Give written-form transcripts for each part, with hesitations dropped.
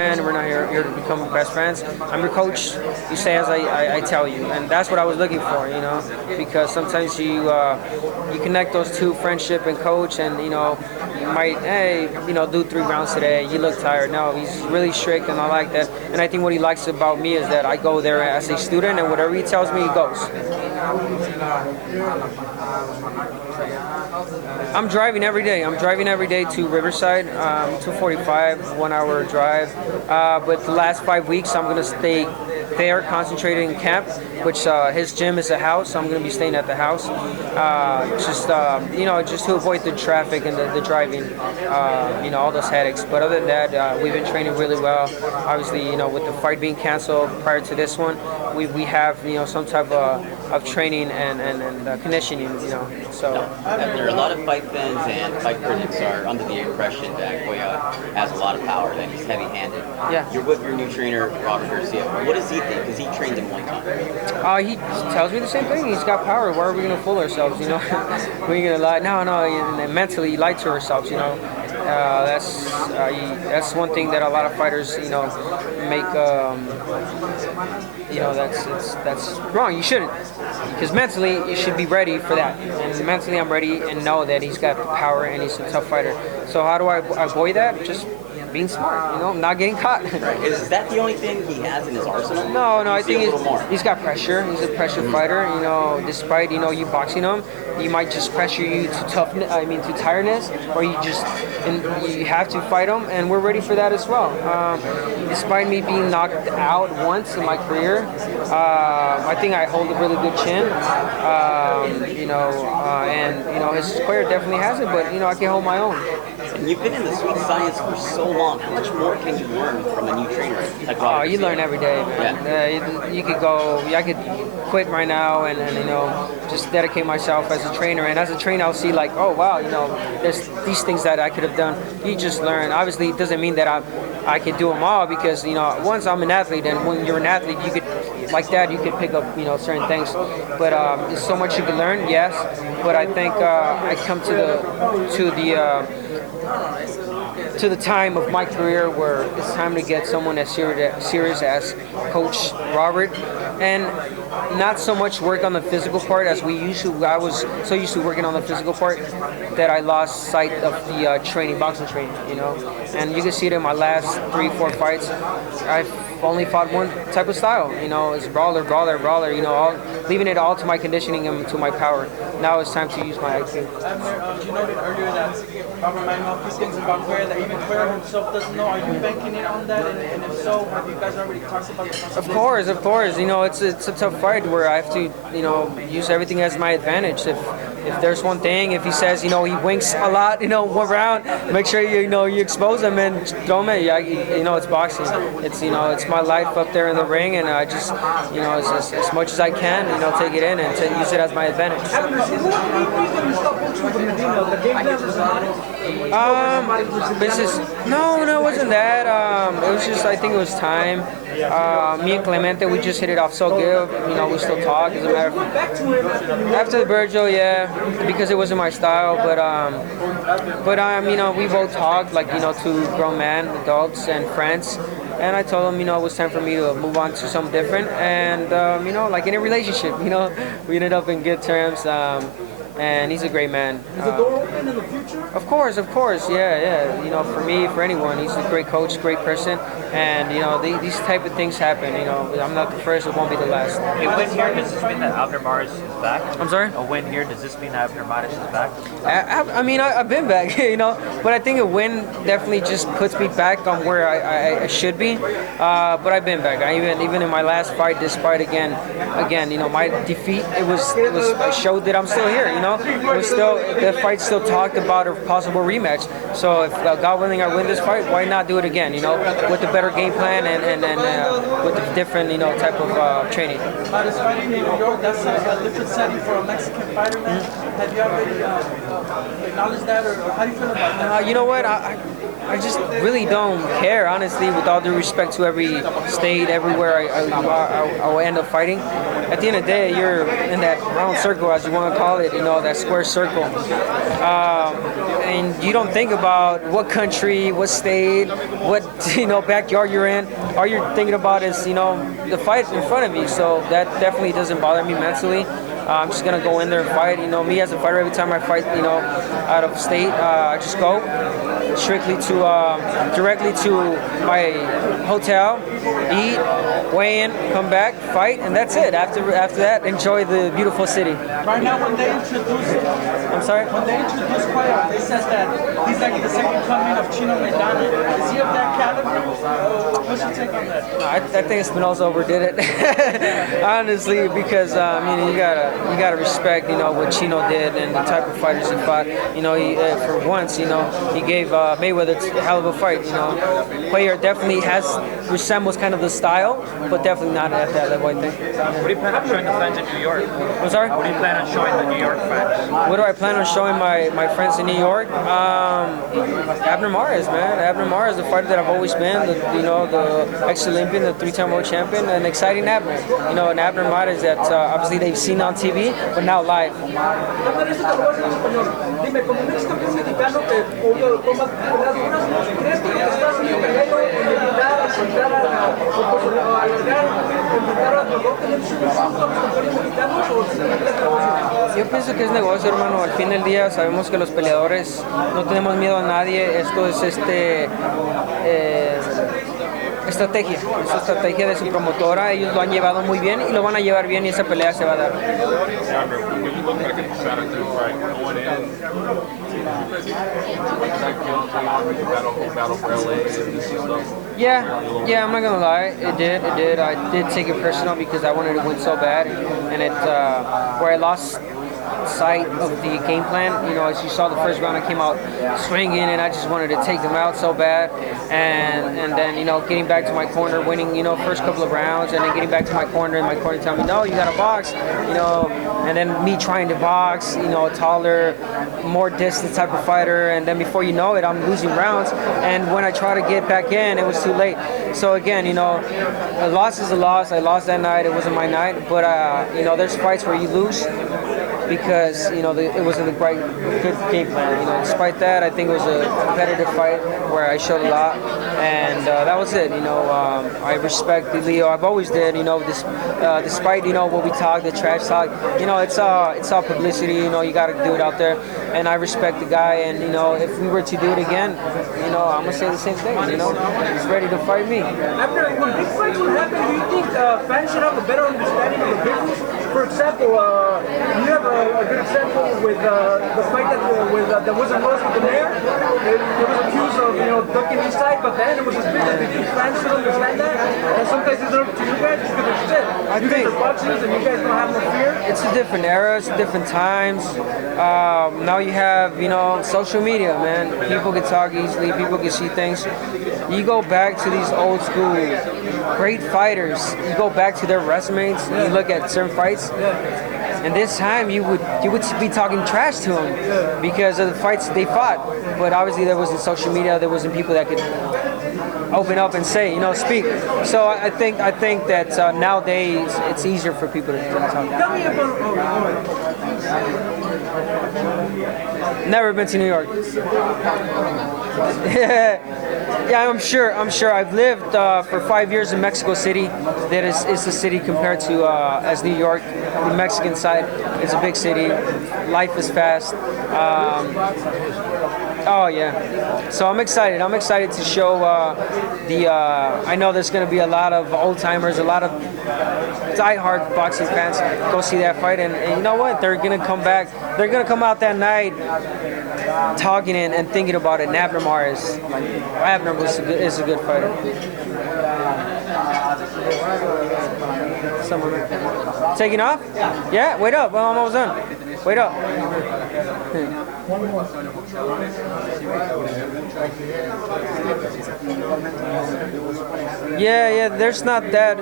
And we're not here to become best friends. I'm your coach. You say as I tell you, and that's what I was looking for, because sometimes you connect those two, friendship and coach, and you might do 3 rounds today. You look tired. No, he's really strict, and I like that. And I think what he likes about me is that I go there as a student, and whatever he tells me, he goes. I'm driving every day. I'm driving every day to Riverside, 245, 1 hour drive. But the last 5 weeks, I'm gonna stay there, concentrating in camp, which his gym is a house. So I'm gonna be staying at the house, just to avoid the traffic and the driving, all those headaches. But other than that, we've been training really well. Obviously, with the fight being canceled prior to this one, we have some type of training and conditioning. So there are a lot of fight fans and fight critics are under the impression that Cuellar has a lot of power, that he's heavy-handed. Yeah. You're with your new trainer, Robert Garcia. What does he think? Because he trained him one time. He tells me the same thing. He's got power. Why are we gonna fool ourselves? We're gonna lie. No. And mentally, lie to ourselves. That's one thing that a lot of fighters, make. That's wrong. You shouldn't, because mentally you should be ready for that. And mentally, I'm ready and know that he's got the power and he's a tough fighter. So how do I avoid that? Just being smart, not getting caught. Right. Is that the only thing he has in his arsenal? No, I think he's got pressure. He's a pressure fighter. Despite you boxing him, he might just pressure you to tiredness, or you have to fight him, and we're ready for that as well. Despite me being knocked out once in my career, I think I hold a really good chin. His player definitely has it, but I can hold my own. And you've been in the sweet science for so long. How much more can you learn from a new trainer like Robert? You learn every day, man. Yeah. You could go. I could quit right now and just dedicate myself as a trainer. And as a trainer, I'll see like, oh wow, there's these things that I could have done. You just learn. Obviously, it doesn't mean that I can do them all, because once I'm an athlete, and when you're an athlete, you could you could pick up certain things. But there's so much you can learn. Yes, but I think I come to the time of my career where it's time to get someone as serious as Coach Robert, and not so much work on the physical part as we used to. I was so used to working on the physical part that I lost sight of the boxing training, And you can see it in my last 3-4 fights. I've only fought one type of style, it's brawler, leaving it all to my conditioning and to my power. Now it's time to use my IQ. You noted earlier that Robert might know a few things about Cuellar that even Cuellar himself doesn't know. Are you banking it on that? And if so, have you guys already talked about the Of course. It's a tough fight where I have to, use everything as my advantage. If there's one thing, if he says, he winks a lot, 1 round, make sure you expose him and throw him in. It's boxing. It's my life up there in the ring, and I just, as much as I can, take it in and use it as my advantage. No, it wasn't that. It was just, I think it was time. Me and Clemente, we just hit it off so good. We still talk. As a matter of after the Virgil, yeah, because it wasn't my style. But we both talked like two grown men, adults, and friends. And I told him, it was time for me to move on to something different. And like in a relationship, we ended up in good terms. And he's a great man. Is the door open in the future? Of course, yeah. For me, for anyone, he's a great coach, great person, and these type of things happen. I'm not the first, it won't be the last. A win here, does this mean that Abner Maris is back? I'm sorry? A win here, does this mean that Abner Maris is back? I've been back, but I think a win definitely just puts me back on where I should be. But I've been back. Even in my last fight, despite again, my defeat, it showed that I'm still here. The fight still talked about a possible rematch. So if God willing, I win this fight, why not do it again? With a better game plan and with a different type of training. Fighting in New York, that's a different setting for a Mexican fighter, man. Have you already acknowledged that, or how do you feel about that? You know what? I just really don't care, honestly, with all due respect to every state, everywhere I will end up fighting. At the end of the day, you're in that round circle, as you want to call it, that square circle. And you don't think about what country, what state, what backyard you're in. All you're thinking about is the fight in front of you. So that definitely doesn't bother me mentally. I'm just gonna go in there and fight. Me as a fighter, every time I fight, out of state, I just go strictly directly to my hotel, eat, weigh in, come back, fight, and that's it. After that, enjoy the beautiful city. Right now, when they introduced Cuellar, they said that he's like the second coming of Chino Maidana. Is he of that caliber? What's your take on that? I think Espinosa overdid it, honestly, because you gotta respect what Chino did and the type of fighters he fought. For once, he gave Mayweather a hell of a fight. Cuellar definitely resembles kind of the style, but definitely not at that level, I think. What do you plan on showing the fans in New York? I'm sorry? What do you plan on showing the New York fans? What do I plan on showing my friends in New York? Abner Mares, man. Abner Mares, the fighter that I've always been, the ex-Olympian, the three-time world champion, an exciting Abner. An Abner Mares that obviously they've seen on TV, but now live. Dime, como un ex-campeón mexicano que obvio tomas peleas duras, ¿crees que lo que estás haciendo invitar a soltar a alargar, invitar a no tener su insulto a los campeones mexicanos o simplemente es negocio? Yo pienso que es negocio, hermano. Al fin del día sabemos que los peleadores no tenemos miedo a nadie. Esto es estrategia de su promotora. Ellos lo han llevado muy bien y lo van a llevar bien y esa pelea se va a dar. Yeah, I'm not gonna lie. It did. I did take it personal because I wanted to win so bad, and where I lost sight of the game plan. As you saw the first round, I came out swinging, and I just wanted to take them out so bad. And then getting back to my corner, winning first couple of rounds, and then getting back to my corner, and my corner telling me, no, you got to box. And then me trying to box, a taller, more distance type of fighter, and then before you know it, I'm losing rounds. And when I try to get back in, it was too late. So again, a loss is a loss. I lost that night. It wasn't my night. But there's fights where you lose because it wasn't a good game plan. Despite that, I think it was a competitive fight where I showed a lot, and that was it. I respect Leo. I've always did. Despite what we talk, the trash talk. It's all publicity. You got to do it out there, and I respect the guy. And if we were to do it again, I'm gonna say the same thing. He's ready to fight me. After when big fights will happen, do you think fans should have a better understanding of the business? For example, you have a good example with the fight that wasn't lost with the mayor. There was accused of ducking inside, but then it was a business. Do you think fans should understand that? And sometimes it's up to you guys because it's it. You guys are boxers and you guys don't have no fear. It's a different era, it's different times. Now you have, social media, man. People can talk easily, people can see things. You go back to these old school great fighters, you go back to their resumes, you look at certain fights, and this time you would be talking trash to them because of the fights they fought. But obviously there wasn't social media, there wasn't people that could open up and say, speak. So I think that nowadays it's easier for people to talk. Tell me about. Never been to New York. Yeah, I'm sure. I've lived for 5 years in Mexico City. That is the city compared to as New York. The Mexican side, it's a big city. Life is fast. Oh yeah. So I'm excited. I'm excited to show I know there's going to be a lot of old timers, a lot of die-hard boxing fans go see that fight, and you know what? They're going to come back. They're going to come out that night talking and thinking about it. And Abner Mares, Abner is a good fighter. Taking off? Yeah. Wait up. I'm almost done. Wait up. Yeah. There's not that.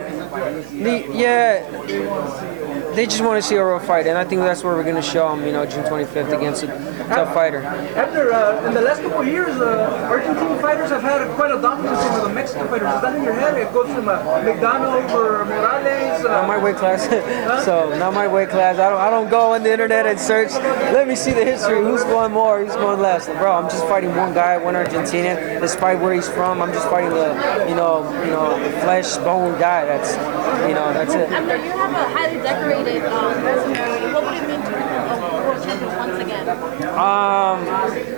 they just want to see a real fight, and I think that's what we're going to show them, June 25th against a tough fighter. After, in the last couple of years, Argentine fighters have had quite a dominance over the Mexican fighters. Is that in your head? It goes from McDonald over Morales. Not my weight class. So, not my weight class. I don't go on the internet and search, let me see the history, who's going more, who's going less. Bro, I'm just fighting one guy, one Argentinian, despite where he's from. I'm just fighting the, the flesh bone guy. That's it. I mean, you have a highly decorated resume. What would it mean to become a world champion once again?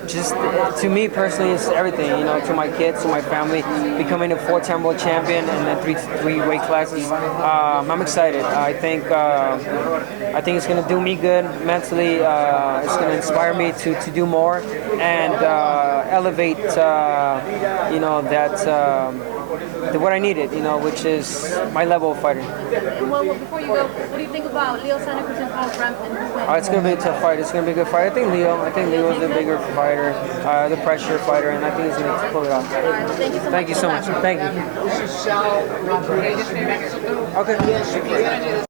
Just to me personally, it's everything. To my kids, to my family, becoming a 4-time world champion and then three weight classes. I'm excited. I think it's going to do me good mentally. It's going to inspire me to do more and elevate. What I needed, which is my level of fighter. Well, before you go, what do you think about Leo Santa Cruz and Paul Frampton? It's going to be a tough fight. It's going to be a good fight. I think Leo's the bigger fighter, the pressure fighter, and I think he's going to pull it off. Thank you so much. Thank you so much. Thank you. This is Sal Rodriguez in Mexico. Okay.